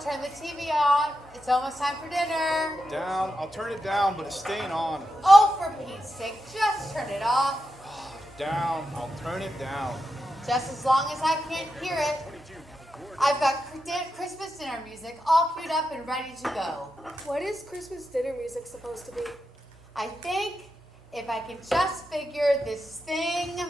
turn the TV on. It's almost time for dinner. Down. I'll turn it down, but it's staying on. Oh, for Pete's sake, just turn it off. Down. I'll turn it down. Just as long as I can't hear it. I've got Christmas dinner music all queued up and ready to go. What is Christmas dinner music supposed to be? I think if I can just figure this thing.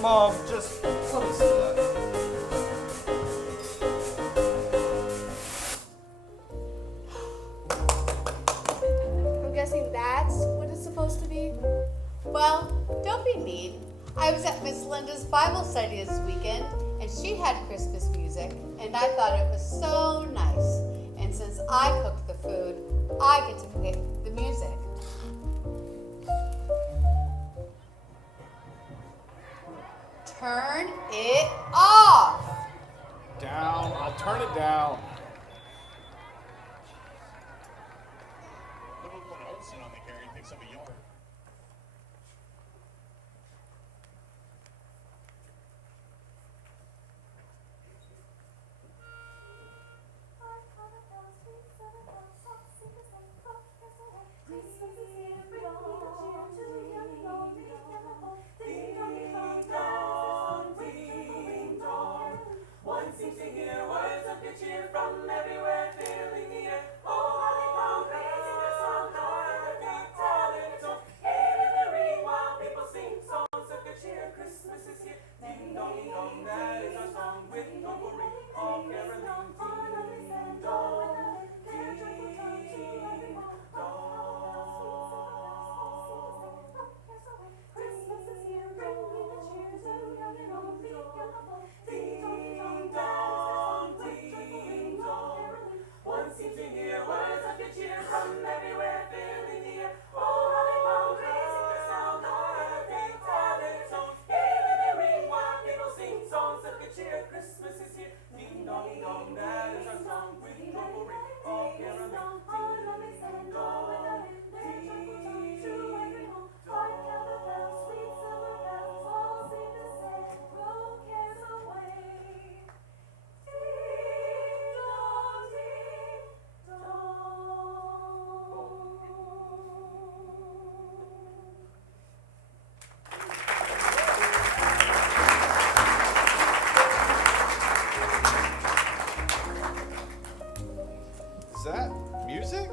Mom, just let me see that. I'm guessing that's what it's supposed to be. Well, don't be mean. I was at Miss Linda's Bible study this weekend, and she had Christmas music, and I thought it was so nice. And since I cooked the food, I get to pick the music. Turn it off. Down. I'll turn it down. Is that music?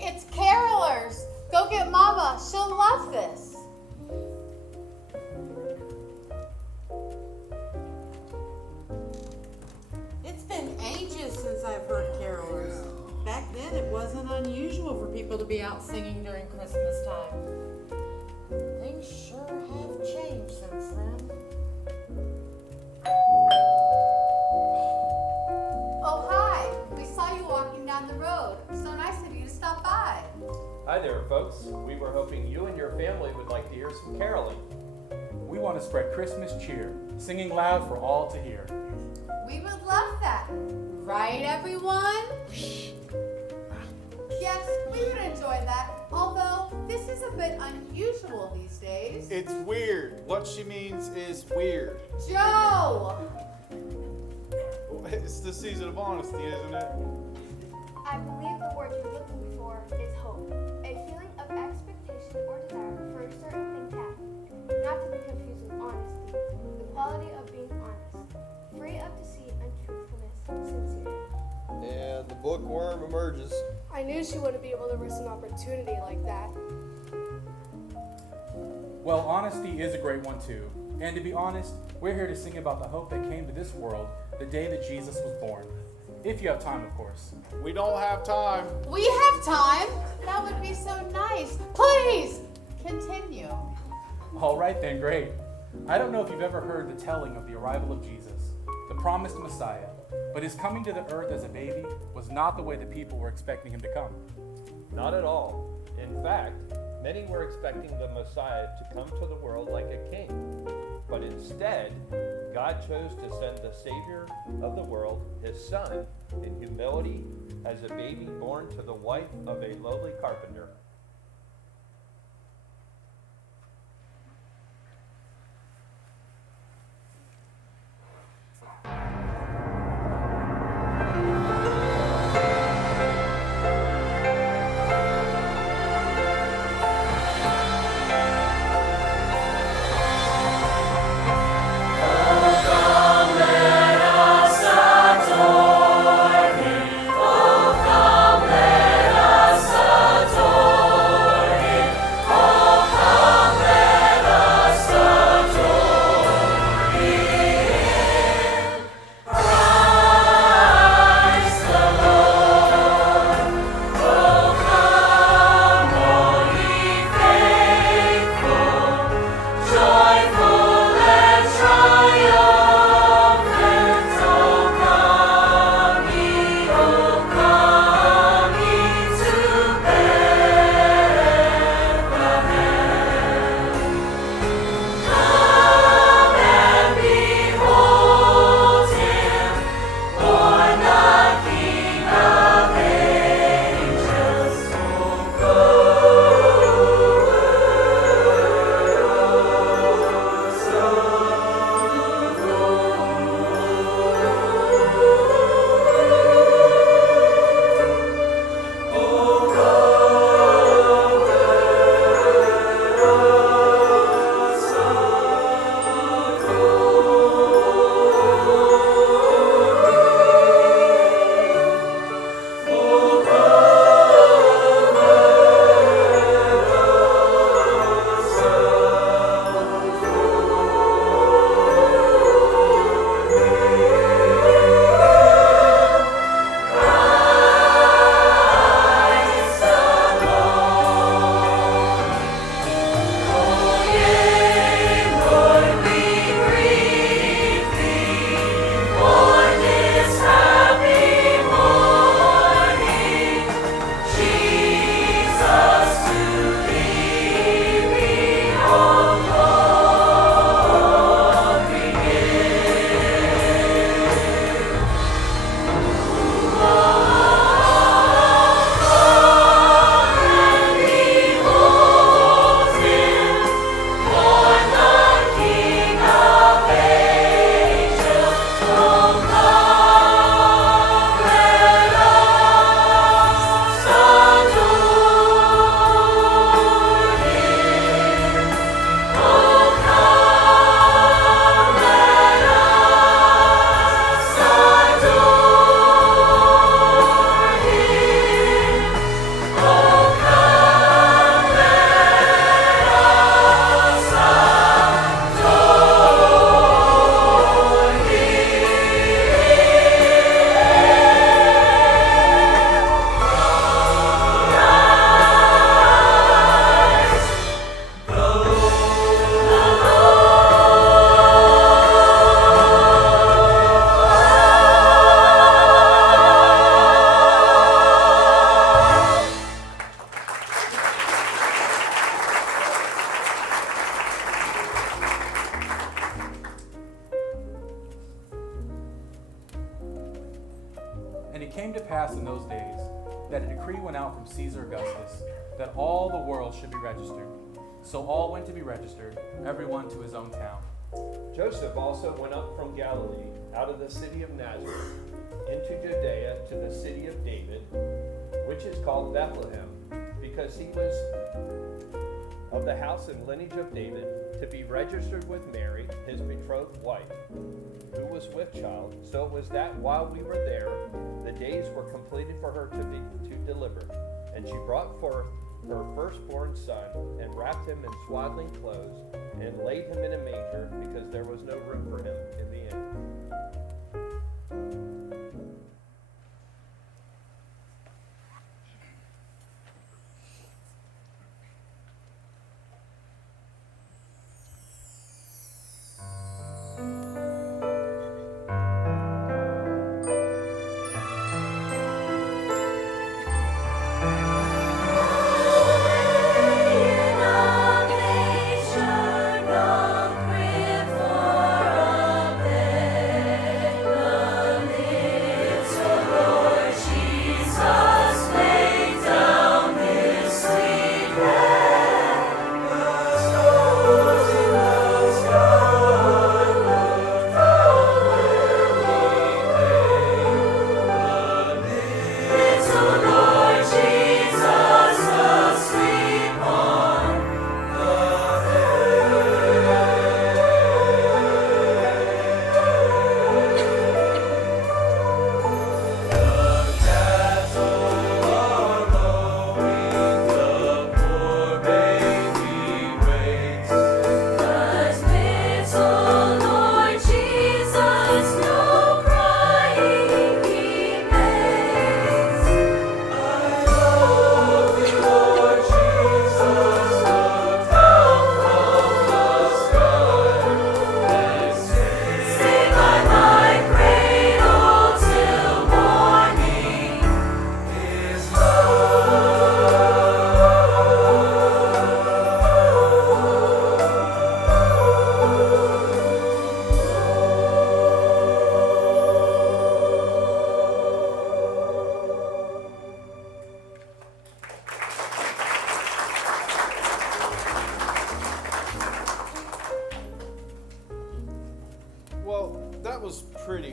It's carolers. Go get Mama. She'll love this. It's been ages since I've heard carolers. Back then, it wasn't unusual for people to be out singing during Christmas time. Things sure have changed since then. Oh, hi. We saw you walking down the road. So nice of you to stop by. Hi there, folks. We were hoping you and your family would like to hear some caroling. We want to spread Christmas cheer, singing loud for all to hear. We would love that. Right, everyone? Yes, we would enjoy that. Although, this is a bit unusual these days. It's weird. What she means is weird. Joe! It's the season of honesty, isn't it? I believe the word you're looking for is hope, a feeling of expectation or desire for a certain thing to happen, not to be confused with honesty, the quality of being honest, free of deceit and truthfulness, sincere. And the bookworm emerges. I knew she wouldn't be able to risk an opportunity like that. Well, honesty is a great one too. And to be honest, we're here to sing about the hope that came to this world the day that Jesus was born. If you have time, of course. We don't have time. We have time. That would be so nice. Please, continue. All right then, great. I don't know if you've ever heard the telling of the arrival of Jesus, the promised Messiah, but his coming to the earth as a baby was not the way the people were expecting him to come. Not at all. In fact, many were expecting the Messiah to come to the world like a king. But instead, God chose to send the Savior of the world, his Son, in humility as a baby born to the wife of a lowly carpenter. And it came to pass in those days that a decree went out from Caesar Augustus that all the world should be registered. So all went to be registered, everyone to his own town. Joseph also went up from Galilee, out of the city of Nazareth, into Judea to the city of David, which is called Bethlehem, because he was of the house and lineage of David, to be registered with Mary, his betrothed wife, who was with child. So it was that while we were there, the days were completed for her to deliver. And she brought forth her firstborn son, and wrapped him in swaddling clothes, and laid him in a manger, because there was no room for him in the inn. Nation, no grief for a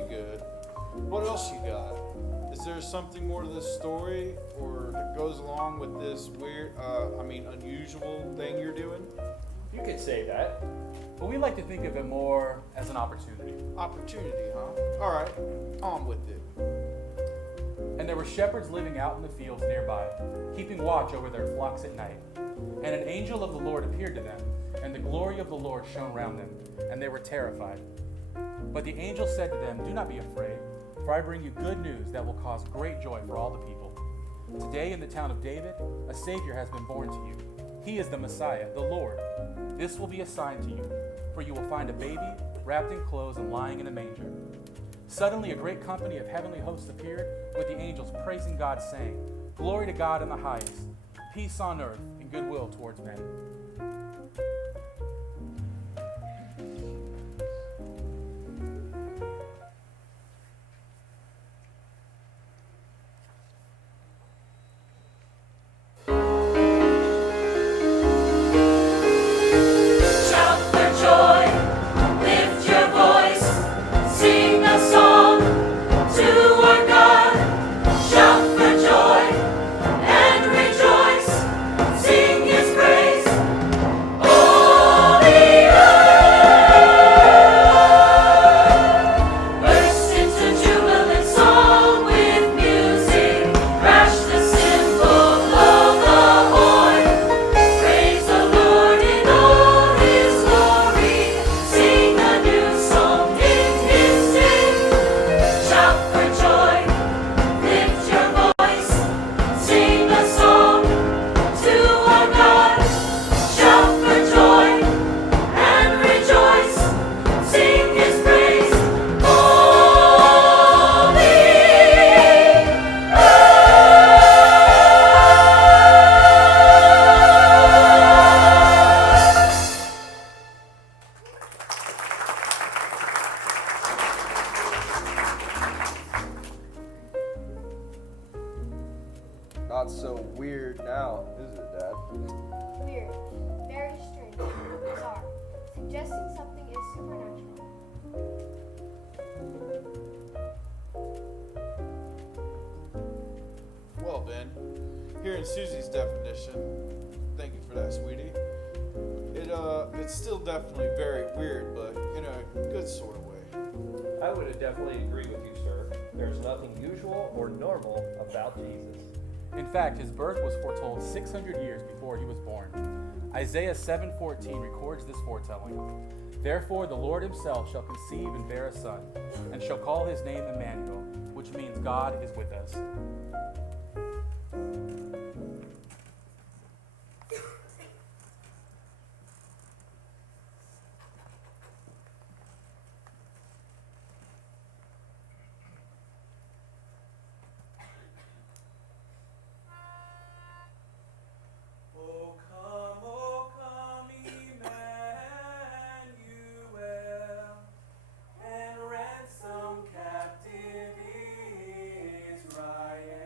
good. What else you got? Is there something more to this story, or that goes along with this weird, unusual thing you're doing? You could say that. But we like to think of it more as an opportunity. Opportunity, huh? All right, on with it. And there were shepherds living out in the fields nearby, keeping watch over their flocks at night. And an angel of the Lord appeared to them, and the glory of the Lord shone round them, and they were terrified. But the angel said to them, "Do not be afraid, for I bring you good news that will cause great joy for all the people. Today in the town of David, a Savior has been born to you. He is the Messiah, the Lord. This will be a sign to you, for you will find a baby wrapped in clothes and lying in a manger." Suddenly a great company of heavenly hosts appeared with the angels praising God, saying, "Glory to God in the highest, peace on earth and goodwill towards men." Not so weird now, is it, Dad? Weird, very strange, bizarre, suggesting something is supernatural. Well, Ben, hearing Susie's definition, thank you for that, sweetie. It's still definitely very weird, but in a good sort of way. I would definitely agree with you, sir. There's nothing usual or normal about Jesus. In fact, his birth was foretold 600 years before he was born. Isaiah 7:14 records this foretelling. "Therefore the Lord himself shall conceive and bear a son, and shall call his name Emmanuel," which means God is with us. O come, Emmanuel, and ransom captive Israel.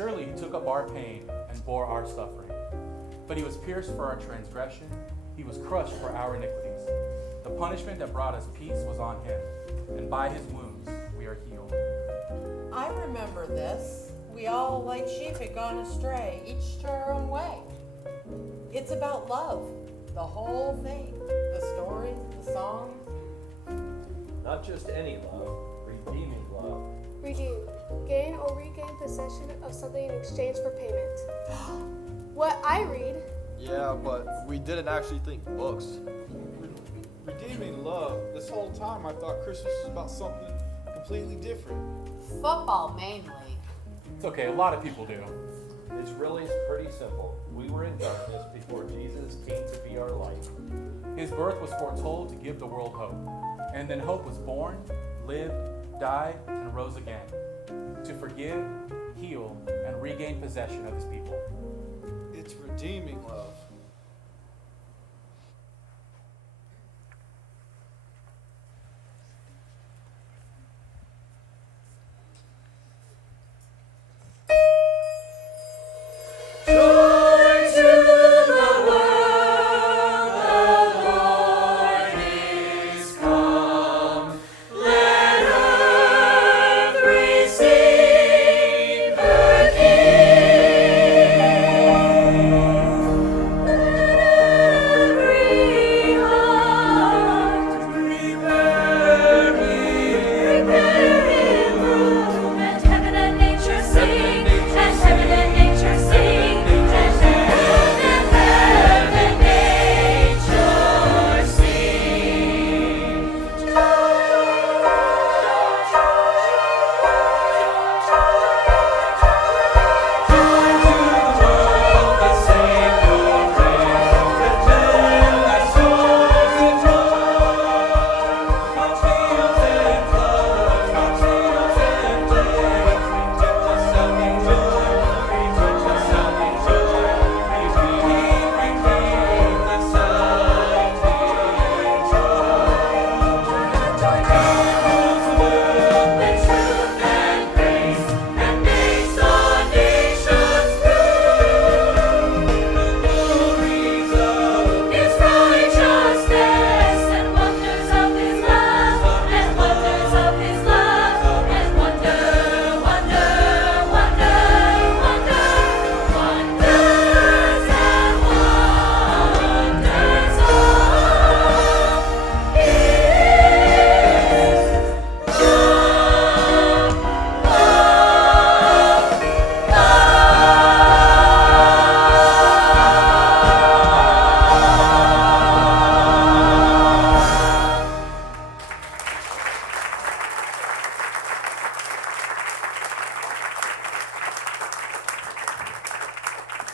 surely he took up our pain and bore our suffering. But he was pierced for our transgression, he was crushed for our iniquities. The punishment that brought us peace was on him, and by his wounds we are healed. I remember this. We all, like sheep, had gone astray, each to our own way. It's about love, the whole thing. The stories, the songs. Not just any love, redeeming love. Redeem. Gain or regain possession of something in exchange for payment. What I read, Yeah, but we didn't actually think books. Redeeming love. This whole time I thought Christmas was about something completely different. Football mainly. It's okay, a lot of people do. It's really pretty simple. We were in darkness before Jesus came to be our light. His birth was foretold to give the world hope. And then hope was born, lived, died, and rose again. To forgive, heal, and regain possession of his people. It's redeeming love.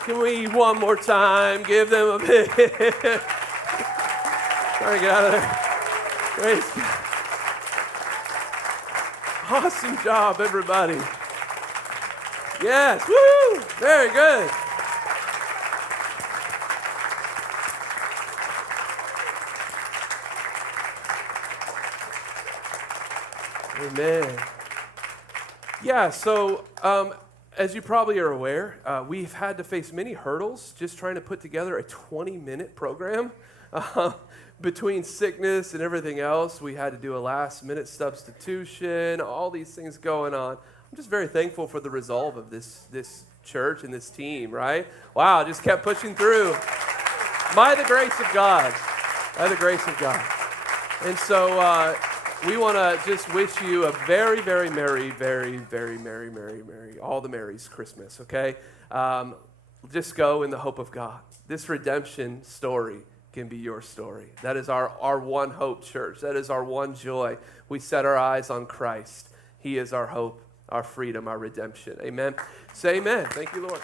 Can we one more time give them a big Sorry, get out of there. Praise God. Awesome job, everybody. Yes, woo! Very good. Amen. Yeah, so as you probably are aware, we've had to face many hurdles just trying to put together a 20-minute program. Between sickness and everything else, we had to do a last-minute substitution, all these things going on. I'm just very thankful for the resolve of this church and this team, right? Wow, just kept pushing through. By the grace of God. By the grace of God. And so we want to just wish you a very, very merry, all the merries Christmas, okay? Just go in the hope of God. This redemption story can be your story. That is our one hope, church. That is our one joy. We set our eyes on Christ. He is our hope, our freedom, our redemption. Amen. Say amen. Thank you, Lord.